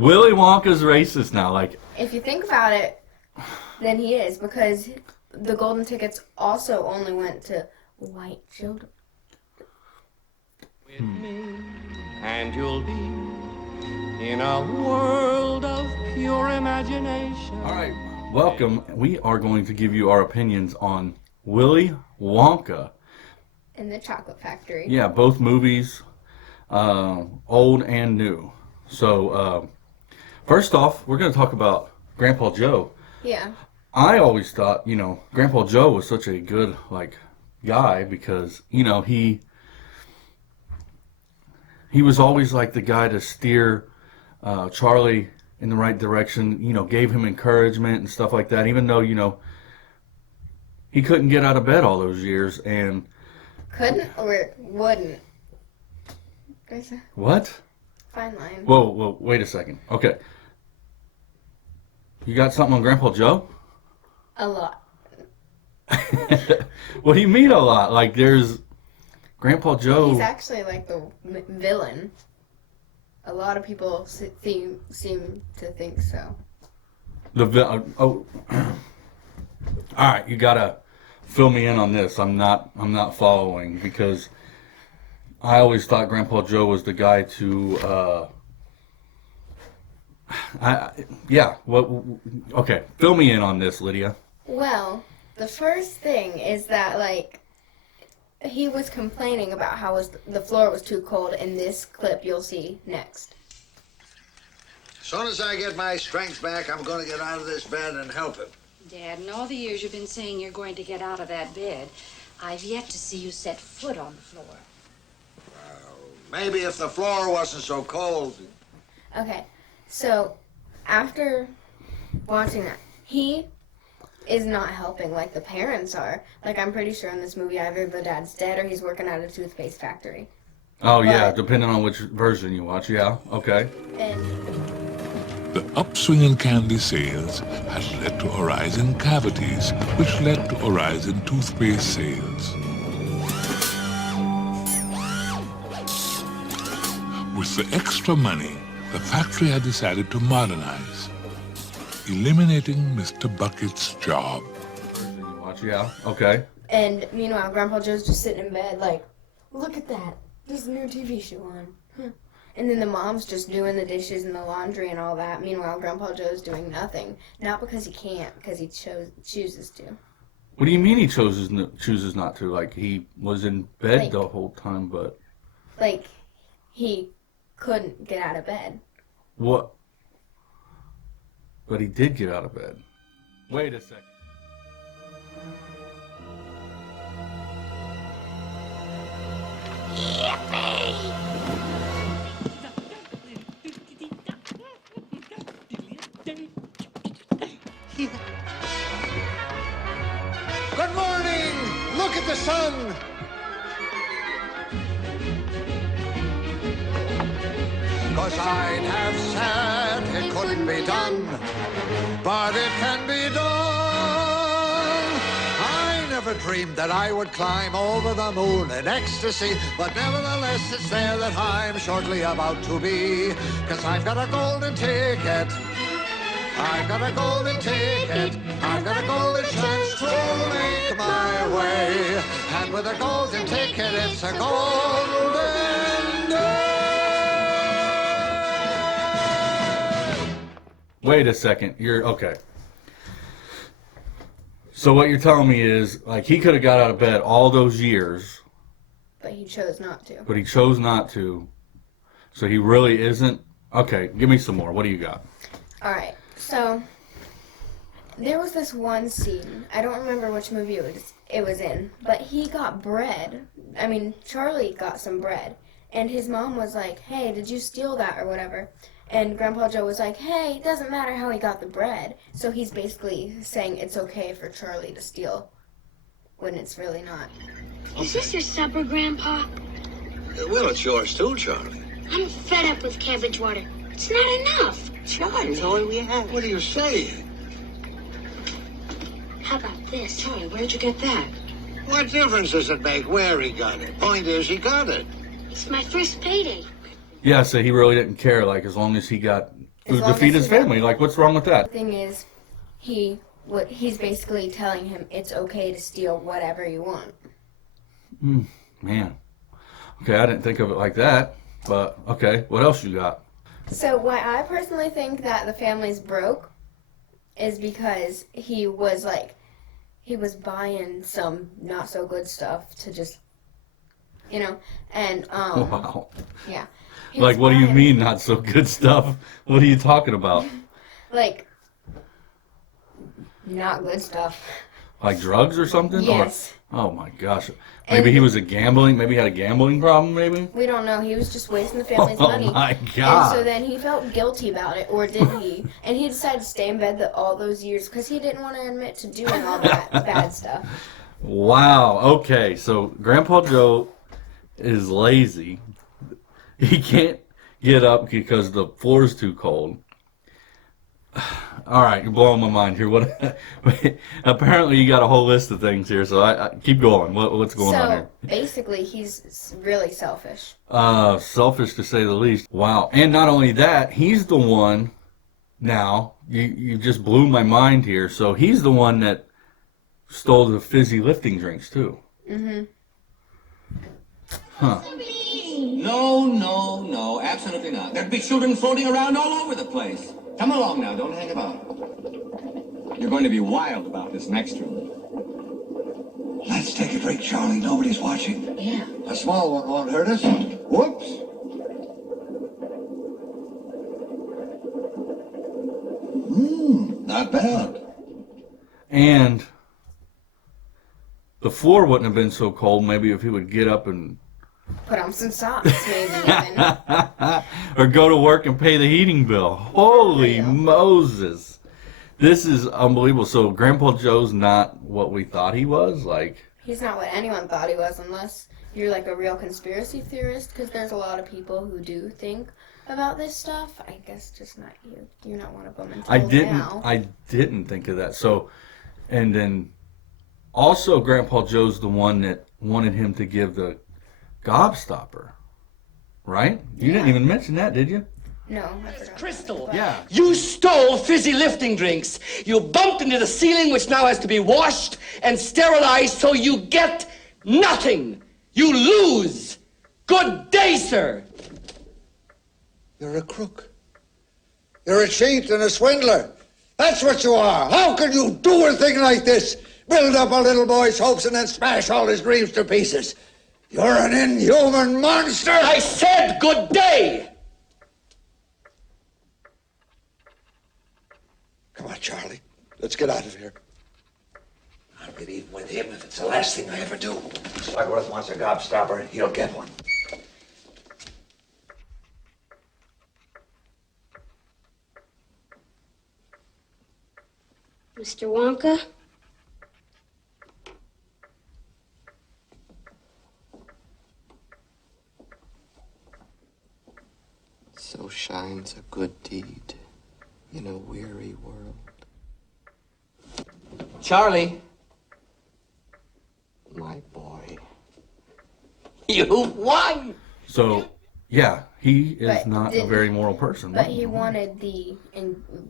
Willy Wonka's racist now. Like, if you think about it, then he is, because the golden tickets also only went to white children. With me, and you'll be in a world of pure imagination. all right, welcome. We are going to give you our opinions on Willy Wonka. In the Chocolate Factory. Yeah, both movies, old and new. So, first off, we're going to talk about Grandpa Joe. Yeah. I always thought, Grandpa Joe was such a good, guy because, he was always like the guy to steer Charlie in the right direction, gave him encouragement and stuff like that, even though, he couldn't get out of bed all those years. And Couldn't or wouldn't? what? Fine line. Whoa, wait a second. Okay. You got something on Grandpa Joe? A lot. What do you mean a lot? Like, there's Grandpa Joe. He's actually like the villain. A lot of people seem to think so. All right, you gotta fill me in on this. I'm not following, because I always thought Grandpa Joe was the guy to. Okay, fill me in on this, Lideya. Well, the first thing is that he was complaining about how the floor was too cold. In this clip you'll see next. As soon as I get my strength back, I'm going to get out of this bed and help him. Dad, in all the years you've been saying you're going to get out of that bed, I've yet to see you set foot on the floor. Maybe if the floor wasn't so cold. Okay, so after watching that, he is not helping like the parents are. I'm pretty sure in this movie either the dad's dead or he's working at a toothpaste factory. Oh, yeah, depending on which version you watch. Yeah, okay. And The upswing in candy sales has led to a rise in cavities, which led to a rise in toothpaste sales. With the extra money, the factory had decided to modernize, eliminating Mr. Bucket's job. Version you watch, yeah, okay. And meanwhile, Grandpa Joe's just sitting in bed look at that. There's a new TV show on. Huh. And then the mom's just doing the dishes and the laundry and all that. Meanwhile, Grandpa Joe's doing nothing. Not because he can't, because he chooses to. What do you mean he chooses not to? He was in bed the whole time, but... he couldn't get out of bed. What? But he did get out of bed. Wait a second. Good morning! Look at the sun! Cause I'd have said it couldn't be done, but it can be done. I never dreamed that I would climb over the moon in ecstasy, but nevertheless it's there that I'm shortly about to be. Cause I've got a golden ticket. I've got a golden ticket. I've got a golden chance to make my way. And with a golden ticket, it's a golden day. Wait a second. You're okay. So what you're telling me is, he could have got out of bed all those years. But he chose not to. But he chose not to. So he really isn't. Okay, give me some more. What do you got? All right. So there was this one scene. I don't remember which movie it was in, but he got bread. I mean, Charlie got some bread, and his mom was like, "Hey, did you steal that or whatever?" And Grandpa Joe was like, "Hey, it doesn't matter how he got the bread." So he's basically saying it's okay for Charlie to steal when it's really not. Is this your supper, Grandpa? Well, it's yours too, Charlie. I'm fed up with cabbage water. It's not enough. Charlie, it's all we have. What are you saying? How about this? Charlie, where'd you get that? What difference does it make where he got it? Point is, he got it. It's my first payday. Yeah, so he really didn't care. As long as he got As To long defeat as his he got- family. Like, what's wrong with that? The thing is, he's basically telling him it's okay to steal whatever you want. Man. Okay, I didn't think of it like that. But, okay, what else you got? So why I personally think that the family's broke is because he was buying some not so good stuff to just, and Wow. yeah. He Like, was what do you buying, mean not so good stuff? What are you talking about? Like, not good stuff. Like drugs or something? Yes. Or, oh my gosh. Maybe he was maybe he had a gambling problem, maybe? We don't know. He was just wasting the family's Oh money. my God. And so then he felt guilty about it, or did he? And he decided to stay in bed all those years because he didn't want to admit to doing all that bad stuff. Wow. Okay, so Grandpa Joe is lazy. He can't get up because the floor's too cold. All right, you're blowing my mind here. What? Apparently, you got a whole list of things here. So I keep going. What's going on here? So basically, he's really selfish. Selfish to say the least. Wow. And not only that, he's the one. Now you just blew my mind here. So he's the one that stole the fizzy lifting drinks too. Mm-hmm. Huh. No, absolutely not. There'd be children floating around all over the place. Come along now, don't hang about. You're going to be wild about this next room. Let's take a break, Charlie. Nobody's watching. Yeah. A small one won't hurt us. Whoops. Not bad. And the floor wouldn't have been so cold maybe if he would get up and Put on some socks, maybe even. or go to work and pay the heating bill. Holy real. Moses. This is unbelievable. So Grandpa Joe's not what we thought he was? Like, He's not what anyone thought he was, unless you're like a real conspiracy theorist, because there's a lot of people who do think about this stuff. I guess just not you. You're not one of them until now. I didn't think of that. So, and then also Grandpa Joe's the one that wanted him to give the gobstopper, right? You didn't even mention that, did you? No, I forgot. Crystal, Yeah. you stole fizzy lifting drinks. You bumped into the ceiling, which now has to be washed and sterilized, so you get nothing. You lose. Good day, sir. You're a crook. You're a cheat and a swindler. That's what you are. How can you do a thing like this? Build up a little boy's hopes and then smash all his dreams to pieces. You're an inhuman monster. I said good day. Come on, Charlie. Let's get out of here. I'll get even with him if it's the last thing I ever do. If Slugworth wants a gobstopper, he'll get one. Mr. Wonka? So shines a good deed in a weary world. Charlie. My boy. You won! So, yeah, he is But not a didn't- very moral person. But he wanted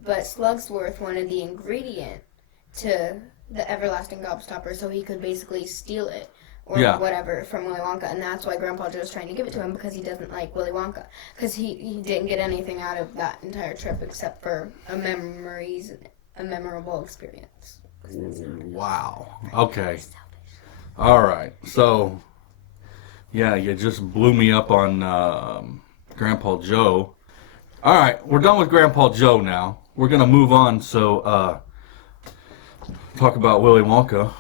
but Slugsworth wanted the ingredient to the everlasting gobstopper, so he could basically steal it or Yeah. whatever from Willy Wonka, and that's why Grandpa Joe's trying to give it to him, because he doesn't like Willy Wonka, because he didn't get anything out of that entire trip except for a memorable experience. Wow. Okay. All right. So, yeah, you just blew me up on Grandpa Joe. All right, we're done with Grandpa Joe now. We're going to move on. So, talk about Willy Wonka.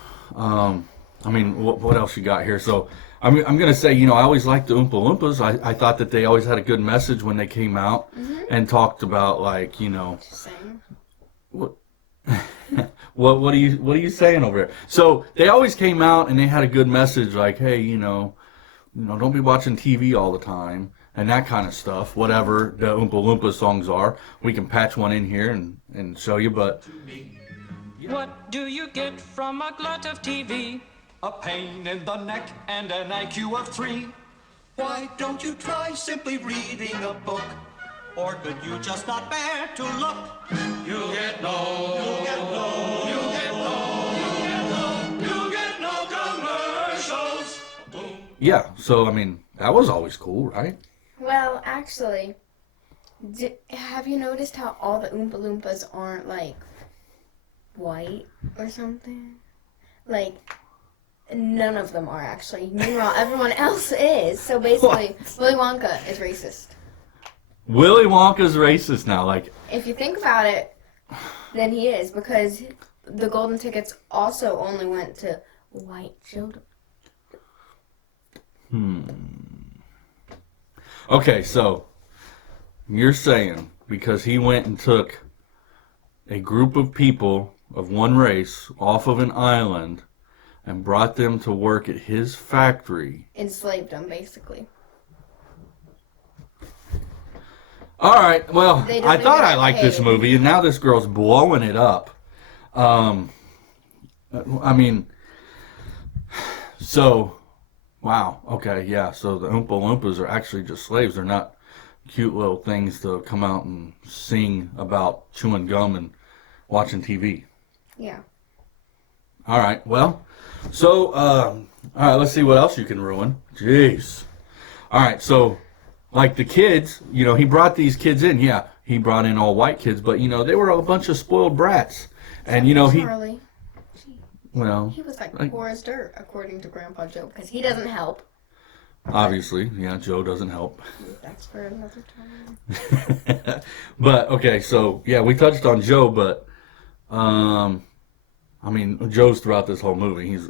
I mean, what else you got here? So, I'm going to say, I always liked the Oompa Loompas. I thought that they always had a good message when they came out and talked about, like, Just saying. what are you saying over there? So they always came out and they had a good message, like, hey, don't be watching TV all the time and that kind of stuff. Whatever the Oompa Loompa songs are, we can patch one in here and show you. But what do you get from a glut of TV? A pain in the neck and an IQ of 3. Why don't you try simply reading a book? Or could you just not bear to look? You'll get no, you'll get no, you'll get no, you'll get no, you'll get no commercials. Boom. Yeah, so I mean, that was always cool, right? Well, actually, have you noticed how all the Oompa Loompas aren't, like, white or something? Like, none of them are, actually. Meanwhile, everyone else is. So basically, Willy Wonka is racist. Willy Wonka's racist now, like... If you think about it, then he is, because the golden tickets also only went to white children. Okay, so you're saying because he went and took a group of people of one race off of an island and brought them to work at his factory. Enslaved them, basically. All right, well, I thought I liked this paid. movie, and now this girl's blowing it up. I mean, so, wow, okay, yeah, so the Oompa Loompas are actually just slaves. They're not cute little things to come out and sing about chewing gum and watching TV. Yeah. All right, well, so, all right, let's see what else you can ruin. Jeez. All right, so... Like the kids, you know, he brought these kids in. Yeah, he brought in all white kids, but, you know, they were a bunch of spoiled brats. And, you know, Charlie. Well... He was like poor as dirt, according to Grandpa Joe, because he doesn't help. Obviously, yeah, Joe doesn't help. That's for another time. But, okay, so, yeah, we touched on Joe, but, I mean, Joe's throughout this whole movie.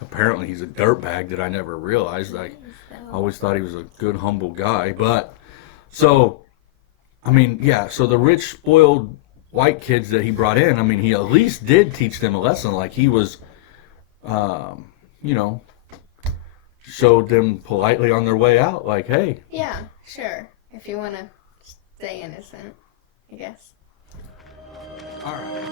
Apparently he's a dirtbag that I never realized. I always thought he was a good, humble guy. But, so, I mean, yeah, so the rich, spoiled white kids that he brought in, I mean, he at least did teach them a lesson. Like, he was, you know, showed them politely on their way out. Like, hey. Yeah, sure. If you want to stay innocent, I guess. All right.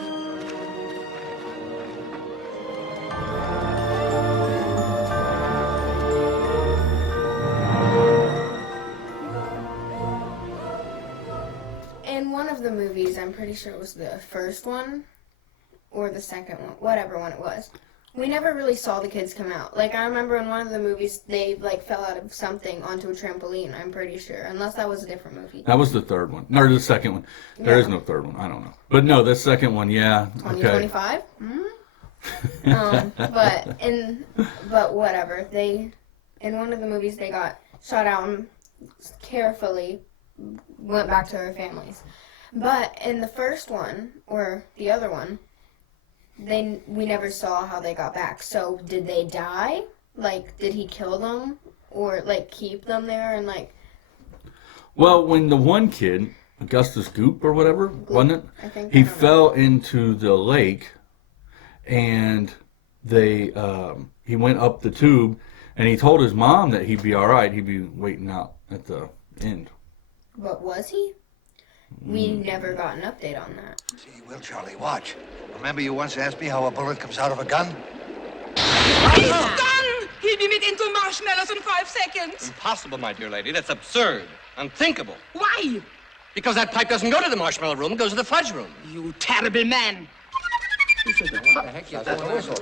In one of the movies, I'm pretty sure it was the first one, or the second one, whatever one it was, we never really saw the kids come out. Like, I remember in one of the movies, they, like, fell out of something onto a trampoline, I'm pretty sure, unless that was a different movie. That was the third one. Or the second one. There is no third one. I don't know. But no, the second one, yeah. 2025? Okay. But whatever. In one of the movies, they got shot out and carefully went back to their families. But in the first one, or the other one, we never saw how they got back. So did they die? Like, did he kill them? Or, like, keep them there and, like... Well, when the one kid, Augustus Goop or whatever, wasn't it? I think he fell into the lake, and he went up the tube, and he told his mom that he'd be all right. He'd be waiting out at the end. But was he? We never got an update on that. Gee, well, Charlie, watch. Remember you once asked me how a bullet comes out of a gun? He's done! He'll be made into marshmallows in 5 seconds. Impossible, my dear lady. That's absurd. Unthinkable. Why? Because that pipe doesn't go to the marshmallow room, it goes to the fudge room. You terrible man. What the heck is that also?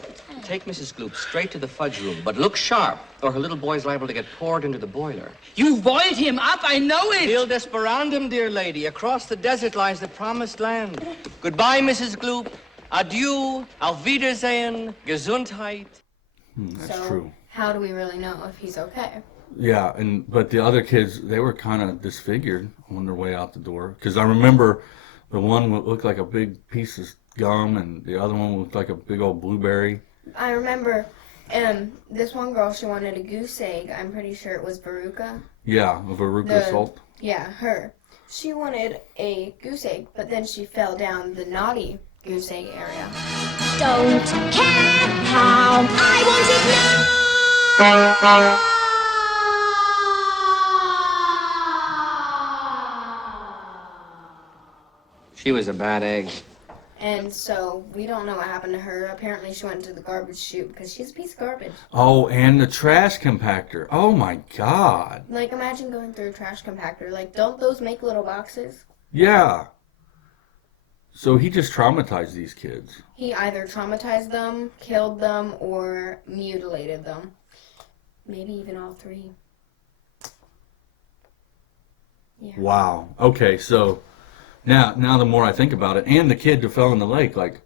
Take Mrs. Gloop straight to the fudge room, but look sharp, or her little boy's liable to get poured into the boiler. You boiled him up, I know it. Il desperandum, dear lady. Across the desert lies the promised land. Goodbye, Mrs. Gloop. Adieu. Auf Wiedersehen. Gesundheit. That's true. How do we really know if he's okay? Yeah, but the other kids, they were kind of disfigured on their way out the door. Because I remember the one looked like a big piece of gum, and the other one looked like a big old blueberry. I remember this one girl, she wanted a goose egg. I'm pretty sure it was Veruca. Yeah, a Veruca Salt. Yeah, her. She wanted a goose egg, but then she fell down the naughty goose egg area. Don't care how I want it now. She was a bad egg. And so we don't know what happened to her. Apparently she went to the garbage chute because she's a piece of garbage. Oh, and the trash compactor. Oh my God. Like, imagine going through a trash compactor. Like, don't those make little boxes? Yeah. So he just traumatized these kids. He either traumatized them, killed them, or mutilated them. Maybe even all three. Yeah. Wow. Okay, so now the more I think about it, and the kid that fell in the lake, like,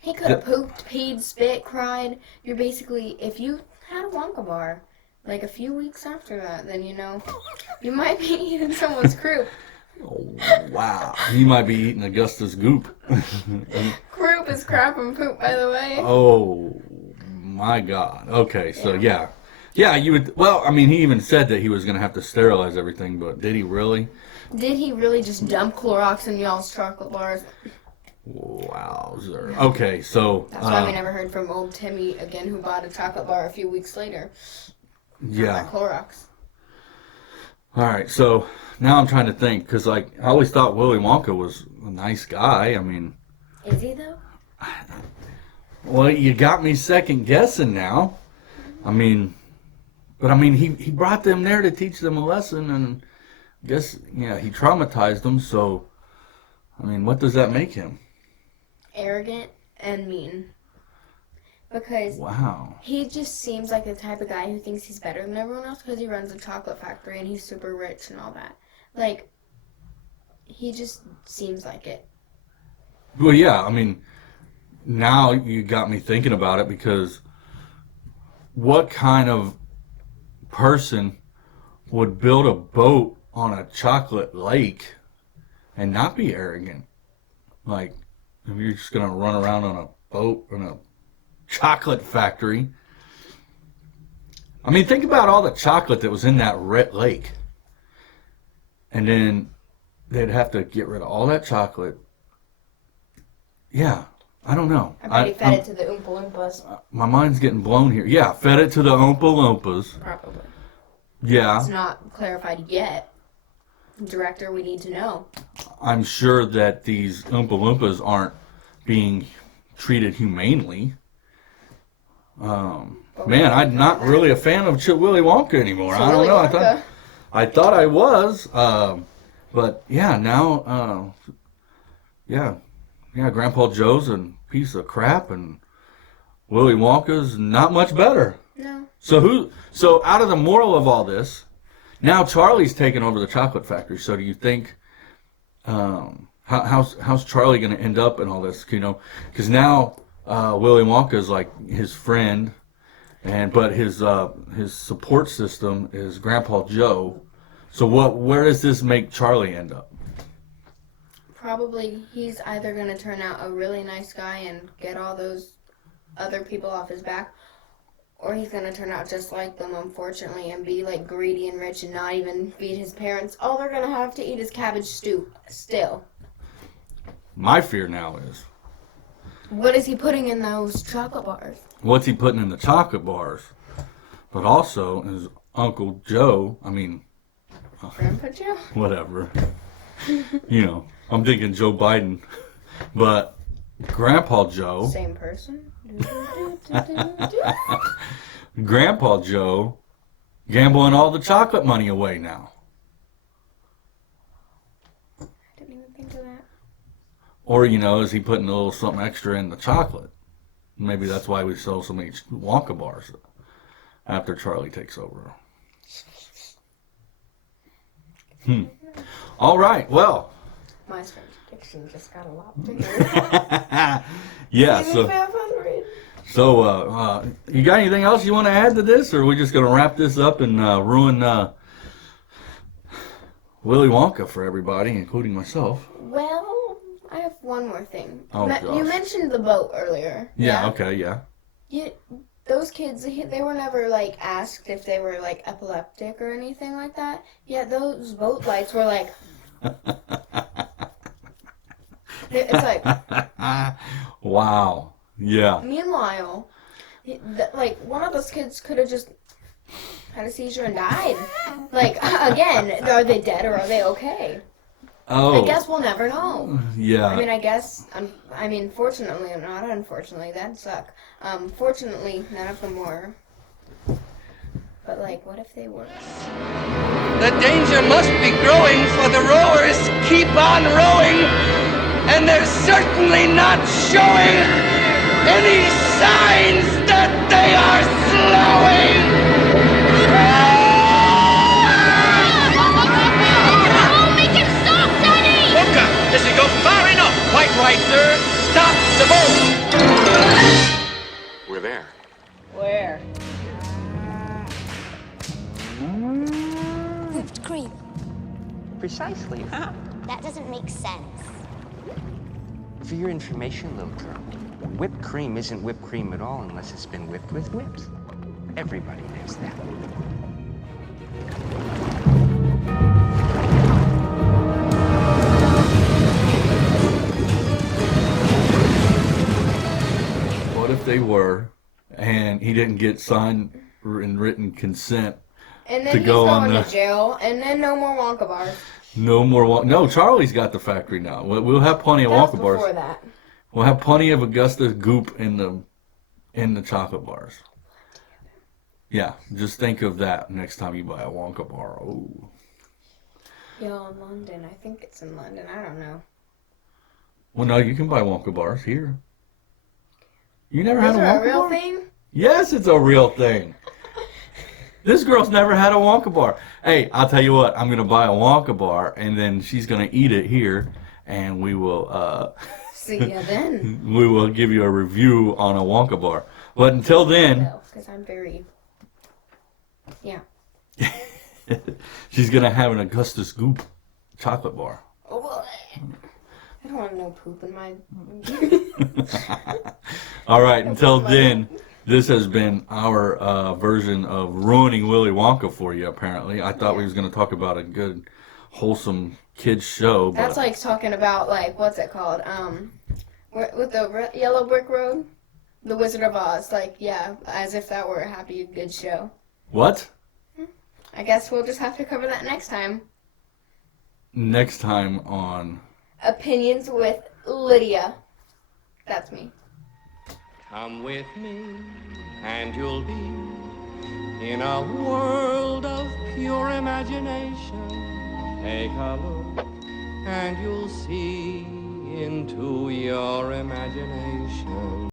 He could have pooped, peed, spit, cried. You're basically, if you had a Wonka bar, like a few weeks after that, then you might be eating someone's croup. oh, wow, he might be eating Augustus goop. Croup is crap and poop, by the way. Oh my God. Okay, so yeah, you would. Well, I mean, he even said that he was going to have to sterilize everything, but did he really? Did he really just dump Clorox in y'all's chocolate bars? Wowzer. Okay, so That's why we never heard from old Timmy again, who bought a chocolate bar a few weeks later. yeah. Clorox. All right, so now I'm trying to think, because like I always thought Willy Wonka was a nice guy. I mean, Is he though? well, you got me second guessing now. I mean, but I mean, he brought them there to teach them a lesson, and I guess he traumatized them. So, I mean, what does that make him? Arrogant and mean. Because Wow. he just seems like the type of guy who thinks he's better than everyone else because he runs a chocolate factory and he's super rich and all that. Like, he just seems like it. Well, yeah, I mean, now you got me thinking about it, because what kind of person would build a boat on a chocolate lake and not be arrogant? Like, if you're just going to run around on a boat in a chocolate factory. I mean, think about all the chocolate that was in that red lake. And then they'd have to get rid of all that chocolate. Yeah, I don't know. I bet he fed it to the Oompa Loompas. My mind's getting blown here. Yeah, fed it to the Oompa Loompas. Probably. Yeah. It's not clarified yet. Director, we need to know. I'm sure that these Oompa Loompas aren't being treated humanely. Man, I'm not really a fan of Willy Wonka anymore. I don't know. I thought I was. But yeah, now, Grandpa Joe's a piece of crap, and Willy Wonka's not much better. No. So out of the moral of all this, now Charlie's taken over the chocolate factory. So do you think, how's Charlie going to end up in all this? Because now Willy Wonka is like his friend, but his support system is Grandpa Joe. So where does this make Charlie end up? Probably he's either going to turn out a really nice guy and get all those other people off his back, or he's going to turn out just like them, unfortunately, and be like greedy and rich and not even feed his parents. All they're going to have to eat is cabbage stew still. My fear now is, What is he putting in those chocolate bars? what's he putting in the chocolate bars? But also, his Uncle Joe, Grandpa Joe? whatever. I'm thinking Joe Biden. But Grandpa Joe, Same person? Grandpa Joe, gambling all the chocolate money away now. I didn't even think of that. Or, is he putting a little something extra in the chocolate? Maybe that's why we sell so many Wonka bars after Charlie takes over. All right, well. My strange addiction just got a lot bigger. Yeah, Even 500. so you got anything else you want to add to this, or are we just going to wrap this up and ruin Willy Wonka for everybody, including myself? Well, I have one more thing. Oh, gosh. You mentioned the boat earlier. Yeah, okay, yeah. Those kids, they were never, asked if they were, epileptic or anything like that. Yet those boat lights were, it's like... Wow. Yeah. Meanwhile, one of those kids could have just had a seizure and died. Again, are they dead or are they okay? Oh. I guess we'll never know. Yeah. I mean, fortunately, or not unfortunately, that'd suck. Fortunately, none of them were. But, like, what if they were? The danger must be growing, for the rowers keep on rowing, and they're certainly not showing any signs that they are slowing. Oh, make him stop, Daddy! Wonka, this has gone far enough. Quite right, sir. Stop the boat. We're there. Where? Whipped cream. Precisely. That doesn't make sense. For your information, little girl, whipped cream isn't whipped cream at all unless it's been whipped with whips. Everybody knows that. What if they were, and he didn't get signed and written consent And then to he's go on going the... to jail, and then no more Wonka bars. No more No, Charlie's got the factory now. We'll have plenty of That was Wonka bars. before that. We'll have plenty of Augusta goop in the chocolate bars. Yeah, just think of that next time you buy a Wonka bar. Oh. Yeah, in London. I think it's in London. I don't know. Well, no, you can buy Wonka bars here. You never had Those a are Wonka a real bar? thing? Yes, it's a real thing. This girl's never had a Wonka bar. Hey, I'll tell you what. I'm going to buy a Wonka bar, and then she's going to eat it here, and we will... See ya then. we will give you a review on a Wonka bar. But until then... Because I'm very... Yeah. she's going to have an Augustus Goop chocolate bar. Oh, I don't want no poop in my... All right, until then, this has been our version of ruining Willy Wonka for you, apparently. I thought we was going to talk about a good, wholesome kids show. But That's like talking about, like, what's it called? With the yellow brick road? The Wizard of Oz. Like, yeah, as if that were a happy, good show. What? I guess we'll just have to cover that next time. Next time on... Opinions with Lideya. That's me. Come with me, and you'll be in a world of pure imagination. Take a look, and you'll see into your imagination.